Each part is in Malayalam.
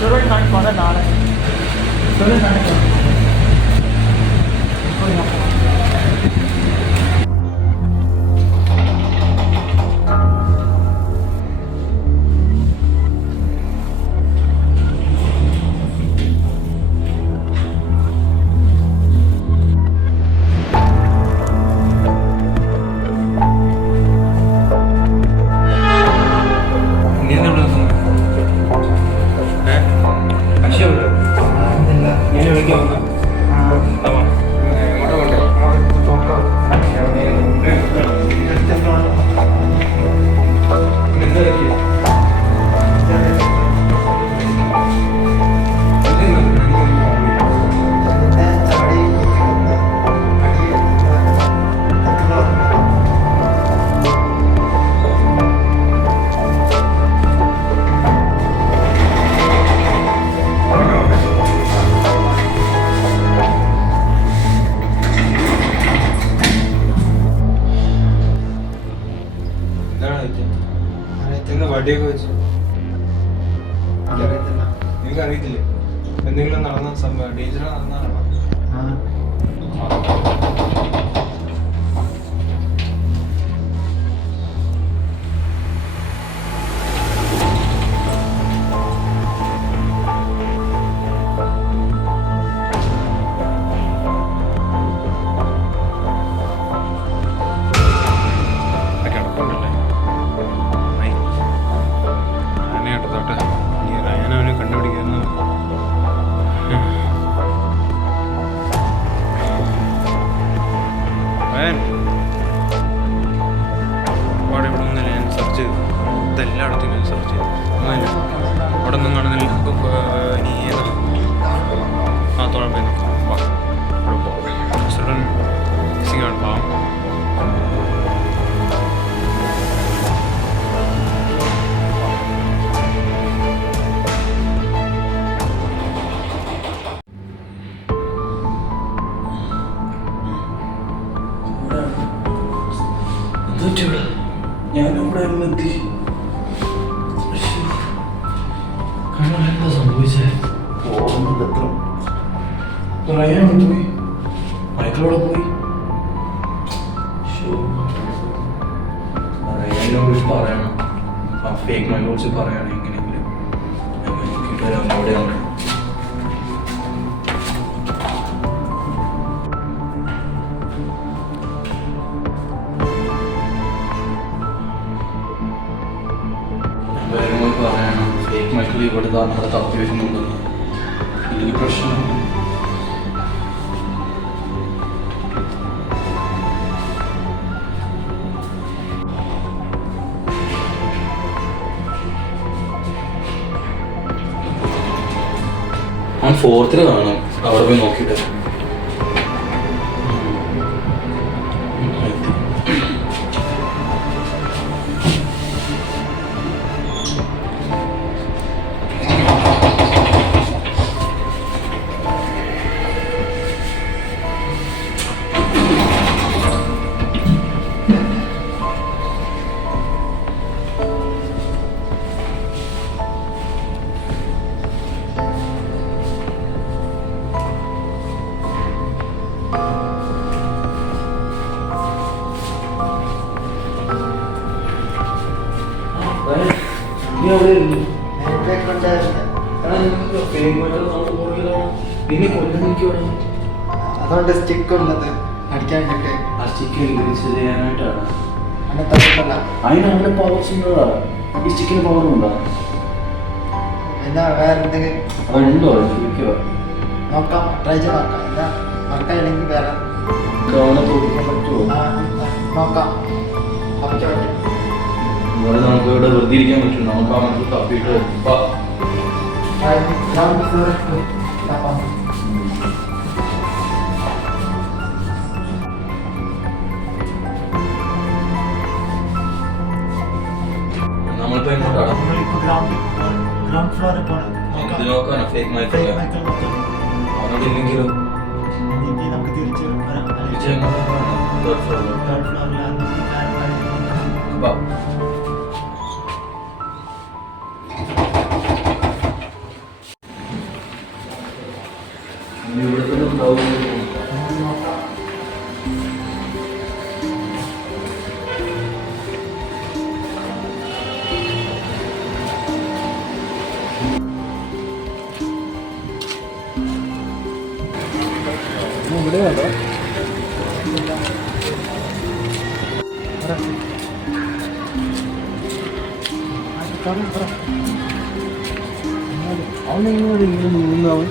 Student കാണിക്കുവാണ് നാളെ. Student കാണിക്കുവാണ്. വടിയൊക്കെ വെച്ച് നിങ്ങൾക്ക് അറിയത്തില്ലേ എന്തെങ്കിലും നടന്ന സംഭവം ഡേഞ്ചർ നടന്നാണോ? എല്ലായിടത്തും ഞാൻ സെർച്ച് ചെയ്തു ഒന്നുമില്ല, അവിടെ ഒന്നും കാണുന്നില്ല. ഇനി ഏതാ തോഴമ്പേ സ്റ്റുഡൻറ്റ് മിസ്സിംഗ് ആണ് പാവം. ഞാനിവിടെ എത്തി. എന്താ സംഭവിച്ചേ? പറയാനോട് പോയി, മൈക്കിളോടെ പോയി. പറയാനോട് പറയണം, ആ ഫേക്ക് മൈക്കിളെ കുറിച്ച് പറയണം എങ്ങനെയെങ്കിലും. അവിടെയാണ് പറയണം ഫേക്ക് മൈക്കിൾ ഇവിടെ നമ്മളെ തപ്പി വരുന്നുണ്ടെന്ന്. ഇല്ലെങ്കിൽ പ്രശ്നം. അവൻ 4th കാണും, അവിടെ പോയി നോക്കിയിട്ട്. അതുകൊണ്ട് സ്റ്റിക്ക് ഉള്ളത് അടിക്കാൻ വേണ്ടിട്ട്. ആ സ്റ്റിക്ക് ഇൻക്രീസ് ചെയ്യാനായിട്ടാണ്. അതിന് അങ്ങനെ പവേഴ്സ് ഉണ്ടോ? ഈ സ്റ്റിക്കിന് പവർ ഉണ്ടോ? എന്നാ വേറെ എന്തെങ്കിലും അതുണ്ടോ? ചോദിക്കോ? നോക്കാം, ട്രൈ ചെയ്ത് നോക്കാം. എന്നാ വർക്കായില്ലെങ്കിൽ വേറെ തോൽക്കാൻ പറ്റുമോ? നോക്കാം. നമുക്ക് ഇവിടെ വെറുതെ ഇരിക്കാൻ പറ്റും. നമുക്ക് ആ നമുക്ക് തപ്പിയിട്ട് നമ്മളിപ്പോ എങ്ങോട്ടാണ്? ഗ്രൗണ്ട് ഫ്ലോറിൽ പോകണം. ഇത് നോക്കാനോ? ഫേക്ക് മൈക്കിൾ അവിടെ ഇല്ലെങ്കിലോ നമുക്ക് തിരിച്ച് തേർഡ് ഫ്ലോറിൽ ഇവിടെ വേണ്ടോ അവനെങ്ങനെ ഇങ്ങനെ നീങ്ങുന്നവൻ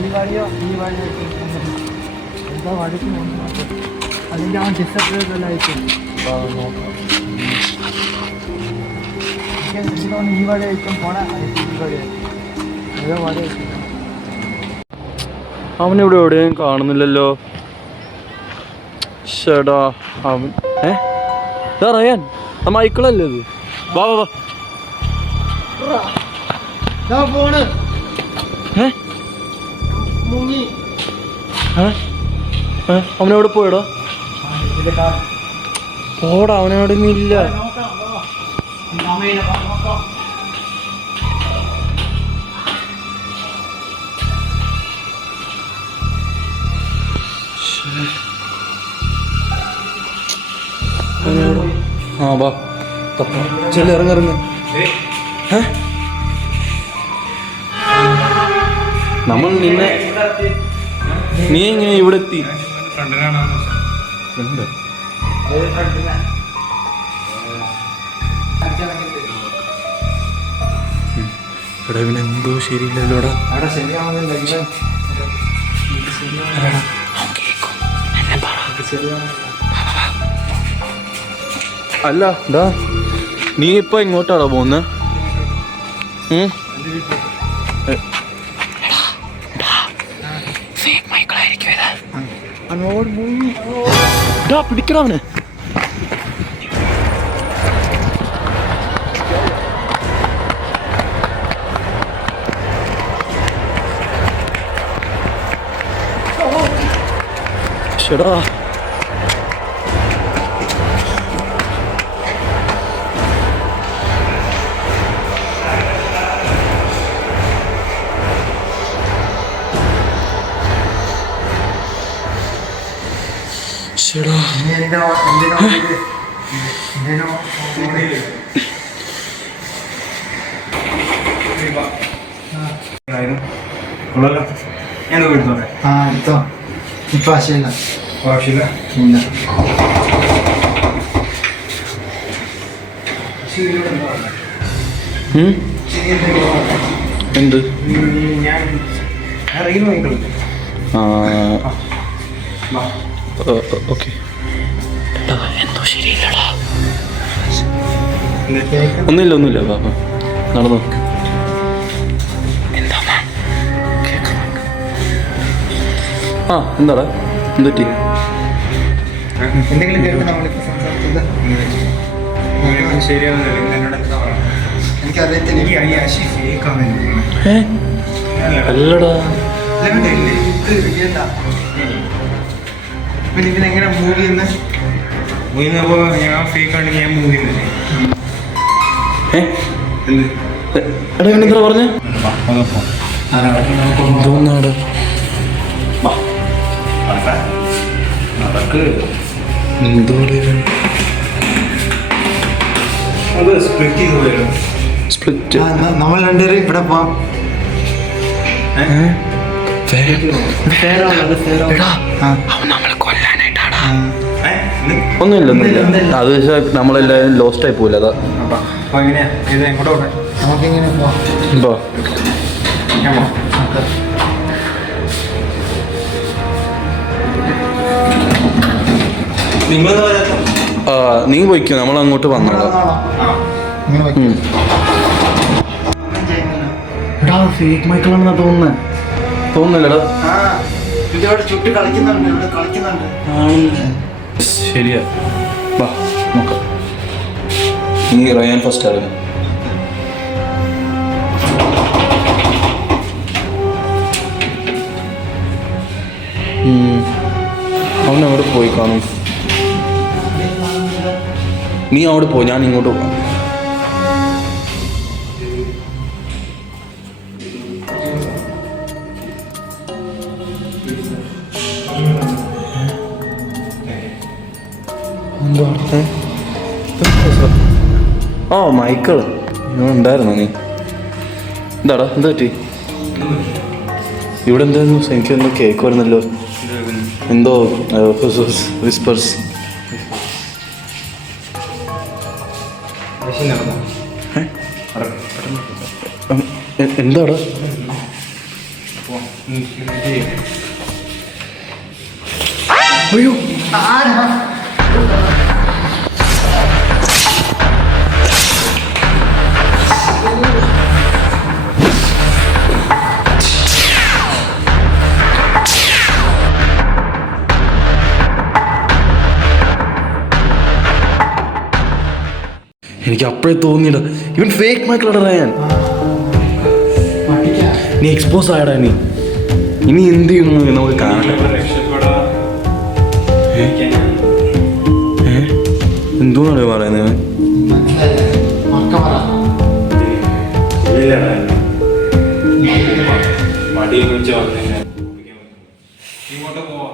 ഈ വഴിയോ എന്താ വഴിക്ക് അതിൻ്റെ അവൻ ഡിസപ്റ്റല്ല അയക്കും ഈ വഴി അയക്കും പോണ ഈ വഴി ഏതോ വഴി അയക്കും. അവനിവിടെ എവിടെയും കാണുന്നില്ലല്ലോ. ഷടാ അവൻ റയാൻ ആ മൈക്കിളല്ലേ ഇത്? വാ വാ വാ. പോണ് ഏ മുങ്ങി അവനെവിടെ പോയടാ? പോടാ, അവനവിടെ ഒന്നും ഇല്ല. ആ വാ ചെല്ലി ഇറങ്ങിറങ്ങ. നമ്മൾ നിന്നെ നീ എങ്ങനെ ഇവിടെ എത്തി? ഫ്രണ്ട് ഇവിടെ പിന്നെ എന്തോ ശരിയില്ലല്ലോടാ. അവിടെ ശരിയാവുന്നില്ല അല്ല ഡാ, നീ ഇപ്പൊ ഇങ്ങോട്ടാണോ പോകുന്നത്? പിടിക്കടാ അവന്. ശടാ ഞാൻ എടുത്തോട്ടെ. എടുത്തോ. ഇപ്പൊ ആശയമില്ല. ആവശ്യമില്ല. ഇല്ല. എന്ത്? ഞാൻ റീൽ നോക്കിക്കളി. ഓക്കെ. എന്തോ ശരിയില്ലടാ. ഒന്നുമില്ല പാപ്പ നടന്നു. ആ എന്താടാ എന്തൊറ്റി? എന്തെങ്കിലും കേൾക്കും നമ്മളിപ്പോ സംസാരിച്ചത്. ശരിയാവുന്നില്ല. എന്നോട് എന്താ പറയുക? എനിക്കറിയത്തില്ല. ഈ അയ്യാശി ഫേക്കാണെന്ന് അല്ലടാ, പിന്നെ ഇവനെങ്ങനെ മൂവ് ചെയ്യുന്നത്? മൂവിന്നപ്പോ ഞാൻ ഫേക്കാണെങ്കിൽ ഞാൻ മൂവി എടാ ഇവനെന്താ പറഞ്ഞ? എന്തോന്നാട് സ്പ്ലിറ്റ്. നമ്മൾ രണ്ടുപേരും ഇവിടെ പോവാം. ഒന്നുമില്ല അത് വെച്ചാൽ നമ്മളെല്ലാവരും ലോസ്റ്റ് ആയി പോയില്ല. അതാ അപ്പൊ എങ്ങനെയാ ഇത് എങ്ങോട്ട് പോട്ടെ? നമുക്കിങ്ങനെ പോവാം. ഇപ്പൊ നീ പോയിക്കോ, നമ്മൾ അങ്ങോട്ട് വന്നോളാം. ഫേക്ക് മൈക്കിളാണെന്നാ തോന്നുന്നില്ലടാ. ഇവിടെ ചുറ്റി കളിക്കുന്നുണ്ട്, ഇവിടെ കളിക്കുന്നുണ്ട്. ശരിയാ, വാ നോക്കാം. നീ റയാൻ ഫസ്റ്റ് ഇറങ്ങും. അവൻ അവിടെ പോയി കാണും. നീ അവിടെ പോ, ഞാൻ ഇങ്ങോട്ട് പോകാം. ആ മൈക്കിൾ ഉണ്ടായിരുന്നു നീ? എന്താടാ എന്താ പറ്റി? ഇവിടെ എന്തായിരുന്നു? എനിക്കൊന്ന് കേക്ക് വരുന്നല്ലോ. എന്തോ വിസ്പേഴ്സ്. എന്താടാ? അയ്യോ എനിക്ക് അപ്പോഴേ തോന്നിയില്ല ഇവൻ ഫേക്ക് മൈക്കിളാണ് റയാൻ. നീ എക്സ്പോസ് ആയടാ. ഇനി എന്ത് ചെയ്യുന്നു നമുക്ക് കാണട്ടെ. എന്തോന്നാണ് പറയുന്നത്? ഇങ്ങോട്ട് പോവാ.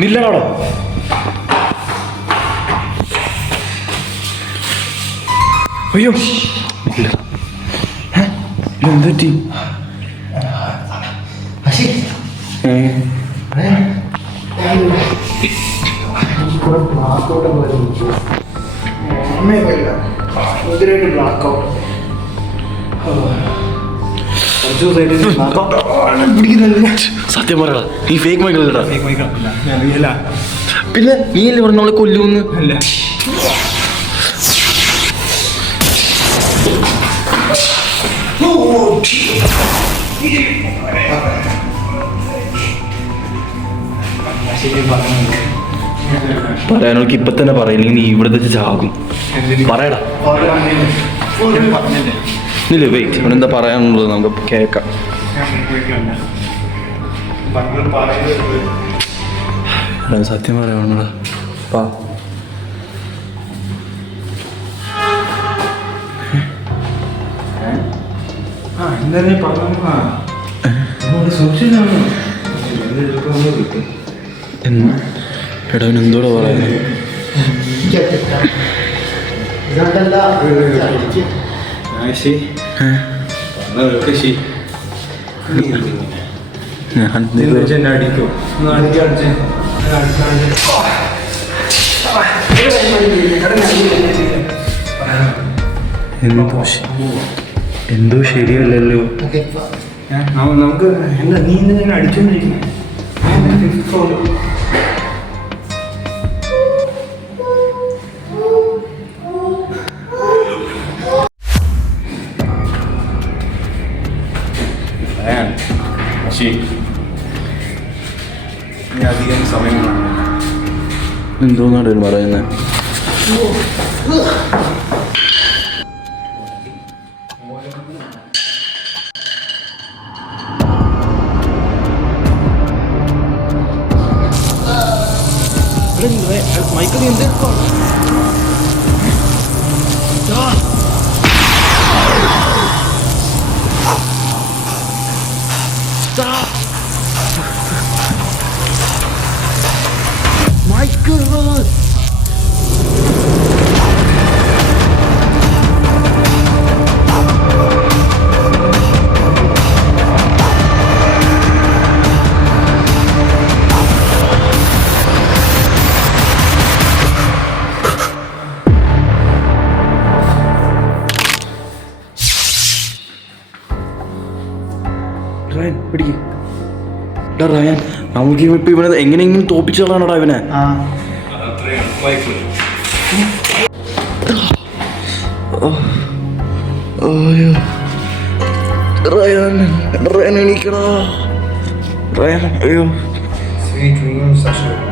നില്ലടാ. അയ്യോ ഇല്ല. എന്ത് പറ്റി? സത്യം പറയടാ, നീ ഫേക്ക് മൈക്കിളല്ലടാ. പിന്നെ നീ അല്ലേ പറഞ്ഞ നമ്മളെ കൊല്ലുമെന്ന്? പറയാനോക്ക് ഇപ്പൊ തന്നെ പറയില്ലെങ്കിൽ നീ ഇവിടെ വെച്ച് ചാകും. പറയടാ. ഇല്ല വെയിറ്റ്, ഇവിടെ എന്താ പറയാനുള്ളത് നമുക്ക് കേൾക്കാം. സത്യം പറയാനുള്ളതാ. പാ എടാ എന്തോടാ പറയുന്നത്? എന്തോ ശരിയല്ലല്ലോ. നമുക്ക് എന്താ നീ ഇങ്ങനെ അടിച്ചോണ്ടിരിക്കുന്നു? അധികം സമയം എന്തോന്നാണ് പറയുന്നത്? മൈക്കിൾ എന്ത് പിടിക്ക്. റയാൻ, നമുക്ക് ഇപ്പൊ ഇവനെ എങ്ങനെയെങ്കിലും തോപ്പിച്ചു കളാണോടാ ഇവനെ. റയാൻ, റയാൻ എണീക്കടാ. റയാൻ, അയ്യോ. Sweet dreams, Ashu.